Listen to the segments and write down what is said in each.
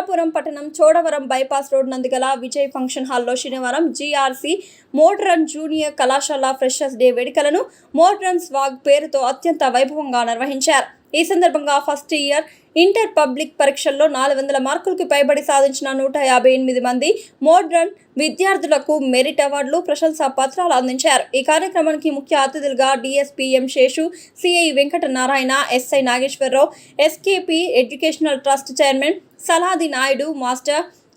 ఇచ్చాపురం పట్టణం Chodavaram bypass road నందుగల Vijay function హాల్లో శనివారం జీఆర్సీ మోడ్రన్ జూనియర్ కళాశాల ఫ్రెషర్స్ డే వేడుకలను మోడ్రన్ స్వాగ్ పేరుతో అత్యంత వైభవంగా నిర్వహించారు. ఈ సందర్భంగా ఫస్ట్ ఇయర్ ఇంటర్ పబ్లిక్ పరీక్షల్లో 400 మార్కులకు పైబడి సాధించిన 158 మంది మోడ్రన్ విద్యార్థులకు మెరిట్ అవార్డులు, ప్రశంసా పత్రాలు అందించారు. ఈ కార్యక్రమానికి ముఖ్య అతిథులుగా DSP M Seshu, CI Venkata Narayana, SI Nageswararao, SKP educational trust chairman Saladi Naidu,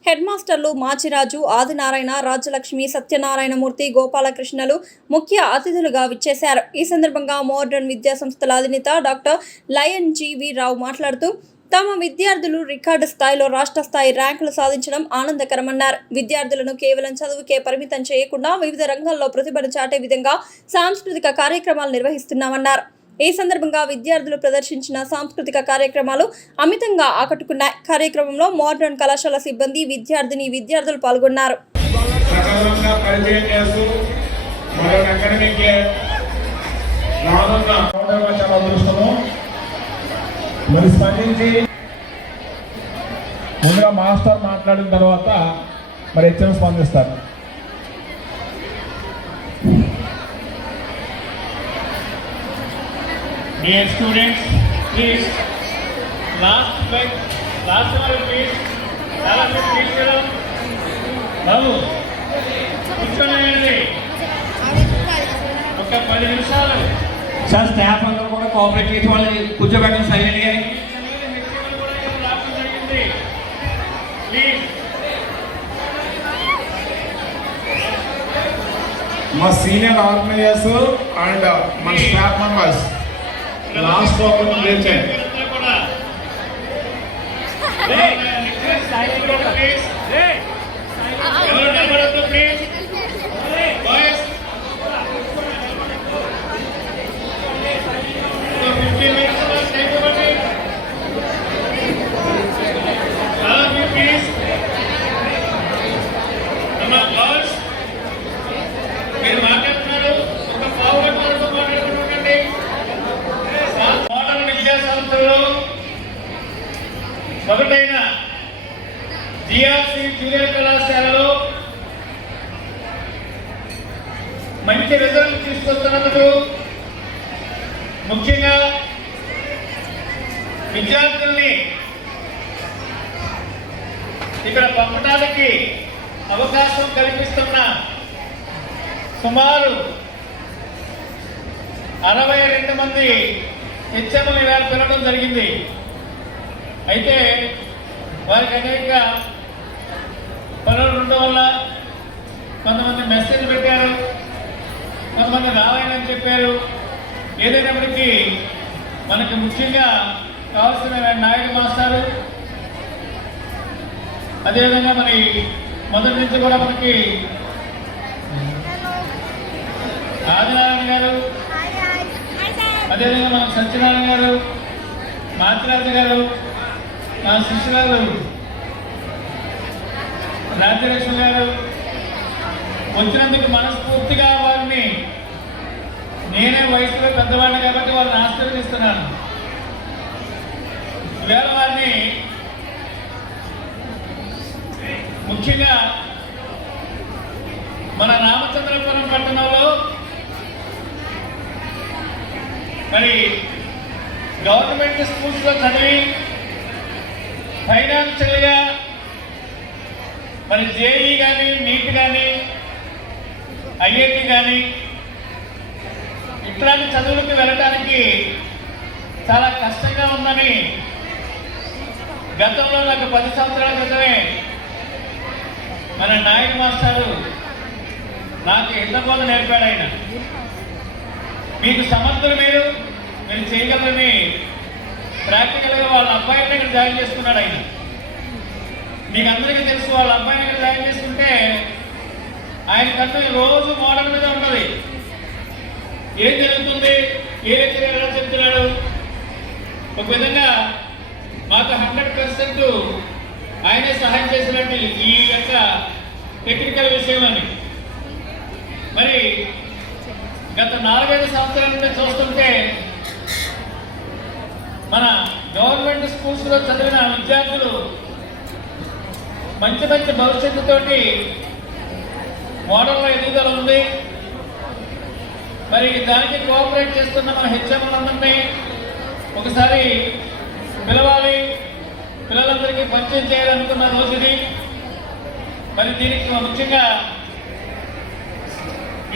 head మాస్టర్లు మాచిరాజు, ఆదినారాయణ, రాజ్యలక్ష్మి, సత్యనారాయణమూర్తి, గోపాలకృష్ణలు ముఖ్య అతిథులుగా విచ్చేశారు. ఈ సందర్భంగా మోడ్రన్ విద్యా సంస్థల అధినేత డాక్టర్ లయన్ జీవి రావు మాట్లాడుతూ తమ విద్యార్థులు రికార్డు స్థాయిలో రాష్ట్ర స్థాయి ర్యాంకులు సాధించడం ఆనందకరమన్నారు. విద్యార్థులను కేవలం చదువుకే పరిమితం చేయకుండా వివిధ రంగాల్లో ప్రతిభను చాటే విధంగా సాంస్కృతిక కార్యక్రమాలు నిర్వహిస్తున్నామన్నారు. ఈ సందర్భంగా విద్యార్థులు ప్రదర్శించిన సాంస్కృతిక కార్యక్రమాలు అమితంగా ఆకట్టుకున్నాయి. కార్యక్రమంలో మోడ్రన్ కళాశాల సిబ్బంది, విద్యార్థులు పాల్గొన్నారు. ముందుగా మాస్టర్ మాట్లాడిన తర్వాత మరి హెచ్ఎం స్పందిస్తారు. Dear students, please, last one please, please madam. Babu, కూర్చోండి. ఒక 10 నిమిషాలు. సార్ స్టాఫ్ అందరూ కూడా కోఆపరేట్ చేసి వాళ్ళని కూర్చోబెట్టండి సైలెంట్గా. ప్లీజ్. మా సీనియర్ ఆర్గనైజర్స్ అండ్ మా స్టాఫ్ మెంబర్స్ లాస్ట్ ప్రోగ్రామ్ చేయండి. మొదటైన జీఆర్సీ జూనియర్ కళాశాలలో మంచి రిజల్ట్ తీసుకొస్తున్నందుకు ముఖ్యంగా విద్యార్థుల్ని ఇక్కడ పంపడానికి అవకాశం కల్పిస్తున్న సుమారు 62 మంది హెచ్ఎంలు ఇవాళ పిలవడం జరిగింది. అయితే వారికి అనేక పనులు ఉండడం వల్ల కొంతమంది మెసేజ్ పెట్టారు, కొంతమంది రావాలని చెప్పారు. ఏదైనప్పటికీ మనకి ముఖ్యంగా కావాల్సిన నాయుడు మాస్టారు, అదేవిధంగా మరి మొదటి నుంచి కూడా మనకి ఆదినారాయణ గారు, అదేవిధంగా మనకు సత్యనారాయణ గారు, మాచిరాజు గారు, నా శిష్యురాలు రాజ్యలక్ష్మి గారు వచ్చినందుకు మనస్ఫూర్తిగా వారిని, నేనే వయసులో పెద్దవాడిని కాబట్టి వారిని ఆశీర్వదిస్తున్నాను. ఇవాళ వారిని ముఖ్యంగా మన రామచంద్రపురం పట్టణంలో మరి గవర్నమెంట్ స్కూల్స్లో చదివి ఫైనాన్షియల్గా మరి జేఈ కానీ, నీట్ కానీ, ఐఐటి కానీ ఇట్లాంటి చదువులకు వెళ్ళడానికి చాలా కష్టంగా ఉందని గతంలో నాకు 10 సంవత్సరాల క్రితమే మన నాయుడు మాస్టారు నాకు హితబోధ నేర్పాడు. ఆయన మీకు సమర్థులు మీరు చేయగలరని ప్రాక్టికల్గా వాళ్ళ అబ్బాయిని ఇక్కడ జాయిన్ చేసుకున్నాడు. ఆయన మీకు అందరికీ తెలుసు, వాళ్ళ అబ్బాయిని ఇక్కడ జాయిన్ చేసుకుంటే ఆయన కన్నా రోజు మోడల్ మీద ఉంటుంది. ఏం జరుగుతుంది, ఏ లెక్చరర్ ఎలా చెప్తున్నాడు, ఒక విధంగా మాకు 100% ఆయనే సహాయం చేసినట్టు ఈ యొక్క టెక్నికల్ విషయం అని. మరి గత 4-5 సంవత్సరాల నుండి చూస్తుంటే మన గవర్నమెంట్ స్కూల్స్లో చదివిన విద్యార్థులు మంచి మంచి భవిష్యత్తుతోటి మోడల్లో ఎదుగుదల ఉంది. మరి దానికి కోఆపరేట్ చేస్తున్న మన హెచ్ఎంలందరినీ ఒకసారి పిలవాలి, పిల్లలందరికీ పరిచయం చేయాలనుకున్న రోజు ఇది. మరి దీనికి ముఖ్యంగా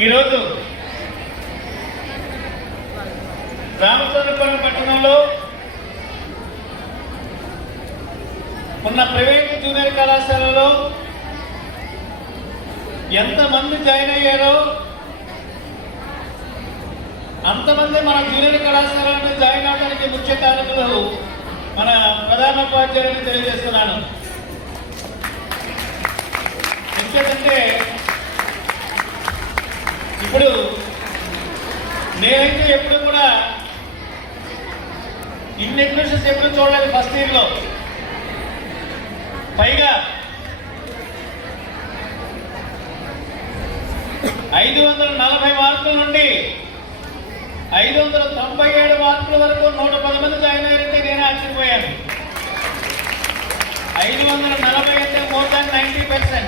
ఈరోజు రామచంద్రపురం పట్టణంలో ఉన్న ప్రైవేట్ జూనియర్ కళాశాలలో ఎంతమంది జాయిన్ అయ్యారో అంతమంది మన జూనియర్ కళాశాలలో జాయిన్ అవడానికి ముఖ్య కారకులు మన ప్రధానోపాధ్యాయులను తెలియజేస్తున్నాను. ఎందుకంటే ఇప్పుడు నేనైతే ఎప్పుడు కూడా ఇన్ని అడ్మిషన్స్ ఎప్పుడు చూడలేదు. ఫస్ట్ ఇయర్లో పైగా 540 మార్కుల నుండి 597 మార్కుల వరకు 110 మంది జాయిన్ అయ్యారంటే నేను ఆశ్చర్యపోయాను. 540 అంటే మోర్ దాన్ 90%.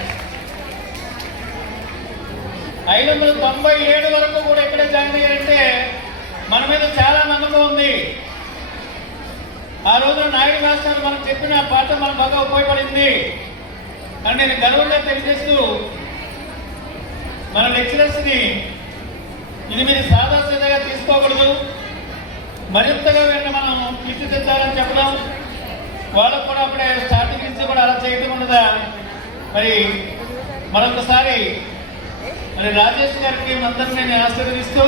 597 వరకు కూడా ఎక్కడే జాయిన్ అయ్యారంటే మన మీద చాలా నమ్మకం ఉంది. ఆ రోజు నాయుడు మాస్టర్ మనకు చెప్పిన పాఠం మనకు బాగా ఉపయోగపడింది అని నేను గర్వంగా తెలియజేస్తూ మన లెక్చరర్స్ని ఇది మీరు సాదాసీదాగా తీసుకోకూడదు, మరింతగా వీళ్ళని మనం తీర్చిదిద్దాలని చెప్పడం, వాళ్ళకు కూడా అప్పుడే స్టార్టింగ్ నుంచి కూడా అలా చేయటం ఉండదా. మరి మరొకసారి మరి రాజేష్ గారికి అందరినీ నేను ఆశీర్వదిస్తూ,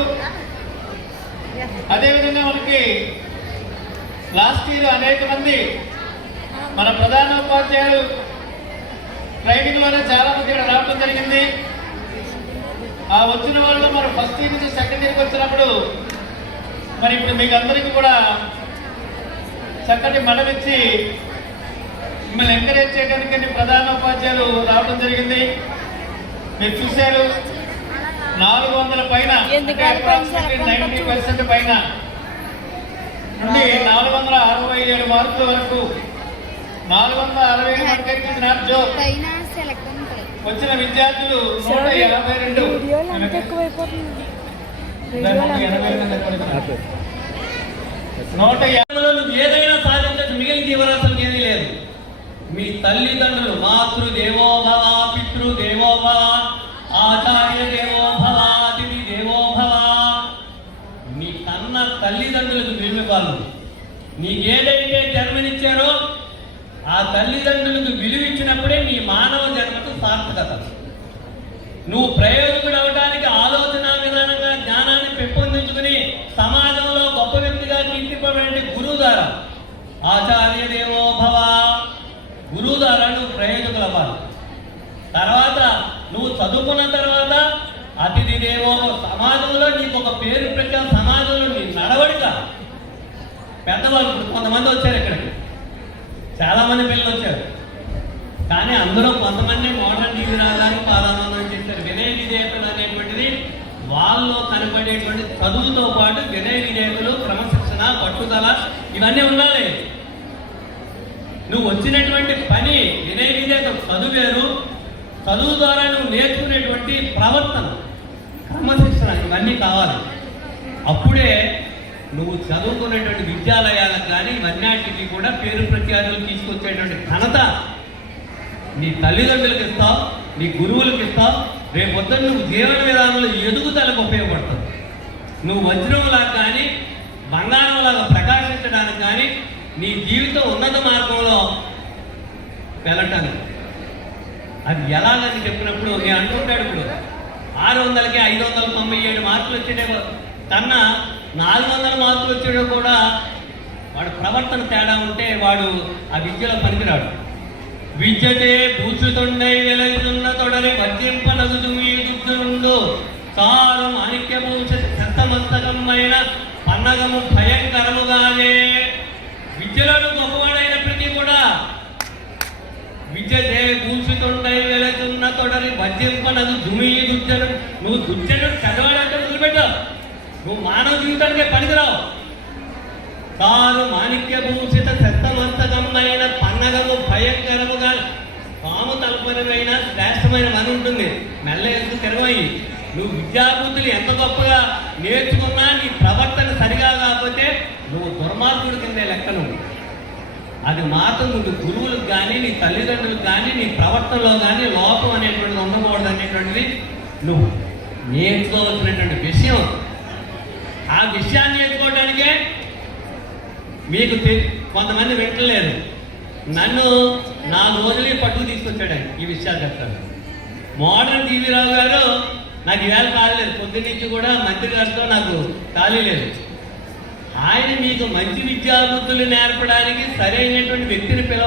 అదేవిధంగా మనకి లాస్ట్ ఇయర్ అనేక మంది మన ప్రధానోపాధ్యాయులు ట్రైనింగ్లోనే చాలా మంది ఇక్కడ రావడం జరిగింది. ఆ వచ్చిన వాళ్ళు మరి ఫస్ట్ ఇయర్ నుంచి సెకండ్ ఇయర్కి వచ్చినప్పుడు మరి ఇప్పుడు మీకు అందరికీ కూడా చక్కటి మడలిచ్చి మిమ్మల్ని ఎంకరేజ్ చేయడానికి ప్రధానోపాధ్యాయులు రావడం జరిగింది. మీరు చూశారు 400 పైన, అంటే అప్రాక్సిమేట్లీ 90% పైన నుండి 467 మార్కుల వరకు 467 మార్కులు వచ్చిన విద్యార్థులు 182. నువ్వు ఏదైనా సాధించచ్చు, మిగిలిన జీవరాశులకు ఏమీ లేదు. మీ తల్లిదండ్రులు మాతృదేవోభవ, పితృదేవోభవ, ఆచార్య దేవోభవ, అతిథి దేవోభవ, నీ కన్న తల్లిదండ్రులకు విలువలు. నీకేదైతే జన్మనిచ్చారో ఆ తల్లిదండ్రులకు విలువిచ్చినప్పుడే నీ మానవ జన్మకు సార్థకత. నువ్వు ప్రయోజకుడు అవడానికి ఆలోచన విధానంగా జ్ఞానాన్ని పెంపొందించుకుని సమాజంలో గొప్ప వ్యక్తిగా కీర్తింపబడే గురువు ద్వారా, ఆచార్య దేవోభవ, గురువు ద్వారా నువ్వు ప్రయోజకులు అవ్వాలి. తర్వాత నువ్వు చదువుకున్న తర్వాత అతిథి దేవో, సమాజంలో నీకు ఒక పేరు ప్రఖ్యాత, సమాజంలో నీ నడవడిక. పెద్దవాళ్ళు కొంతమంది వచ్చారు ఇక్కడికి, చాలా మంది పిల్లలు వచ్చారు, కానీ అందులో కొంతమంది మోడర్న్ డిగ్రీ రాగానికి పాదానందం చేశారు. వినయ విధేయతలు అనేటువంటిది వాళ్ళలో కనపడేటువంటి చదువుతో పాటు వినయ విధేయతలు, క్రమశిక్షణ, పట్టుదల ఇవన్నీ ఉండాలి. నువ్వు వచ్చినటువంటి పని వినయ విధేయత చదువు వేరు, చదువు ద్వారా నువ్వు నేర్చుకునేటువంటి ప్రవర్తన, క్రమశిక్షణ ఇవన్నీ కావాలి. అప్పుడే నువ్వు చదువుకునేటువంటి విద్యాలయాలకు కానీ ఇవన్నిటికీ కూడా పేరు ప్రఖ్యాతులు తీసుకొచ్చేటువంటి ఘనత నీ తల్లిదండ్రులకు ఇస్తావు, నీ గురువులకు ఇస్తావు. రేపు పొద్దున్న నువ్వు జీవన విధానంలో ఎదుగుదలకు ఉపయోగపడతావు. నువ్వు వజ్రంలాగా కానీ బంగారంలాగా ప్రకాశించడానికి కానీ నీ జీవితం ఉన్నత మార్గంలో వెళ్ళటానికి. అది ఎలాగని చెప్పినప్పుడు నేను అంటుంటాడు, ఇప్పుడు 600కి 597 మార్కులు వచ్చేటే కన్నా 400 మార్కులు వచ్చేటో కూడా వాడు ప్రవర్తన తేడా ఉంటే వాడు ఆ విద్యలో పనికిరాడు. విద్యతే భూషితుండై వెలుగుతున్న తొడని వర్జింపనగుదు ఈ దుగ్ధుండు చాలు మాణిక్యభూష శతమస్తకమైన పన్నగము భయంకరముగానే. విద్యలో గొప్పవాడైనప్పటికీ కూడా విద్యతే భూషితుండై వెలుగుతున్న తొడని వర్జింపనగు దుమి దుర్జను. నువ్వు దుర్జను చదవాలంటే వదిలిపెట్టావు, నువ్వు మానవ జీవితానికే పనికిరావు. కారు మాణిక్య భూషిత శతమంతకమైన పన్నగము భయంకరముగా పాము తన శ్రేష్టమైన మన ఉంటుంది, మెల్ల ఎందుకు తిరగయి. నువ్వు విద్యాబుద్ధులు ఎంత గొప్పగా నేర్చుకున్నా నీ ప్రవర్తన సరిగా కాకపోతే నువ్వు దుర్మార్గుడి కిందే లెక్క. నువ్వు అది మాత్రం నువ్వు గురువులకు కానీ నీ తల్లిదండ్రులకు కానీ నీ ప్రవర్తనలో కానీ లోపం అనేటువంటిది ఉండకూడదు అనేటువంటిది నువ్వు నేర్చుకోవాల్సినటువంటి విషయం. ఆ విషయాన్ని నేర్చుకోవడానికే మీకు కొంతమంది వింటలేరు. నన్ను 4 రోజులే పట్టుకు తీసుకొచ్చాడు ఆయన ఈ విషయాలు చెప్తాను. మోడర్న్ టీవీ రావు గారు నాకు ఈవేళ ఖాళీ లేదు, పొద్దున్న నుంచి కూడా మంత్రి గారితో నాకు ఖాళీ లేదు. ఆయన మీకు మంచి విద్యాబుద్ధులు నేర్పడానికి సరైనటువంటి వ్యక్తిని పిలవ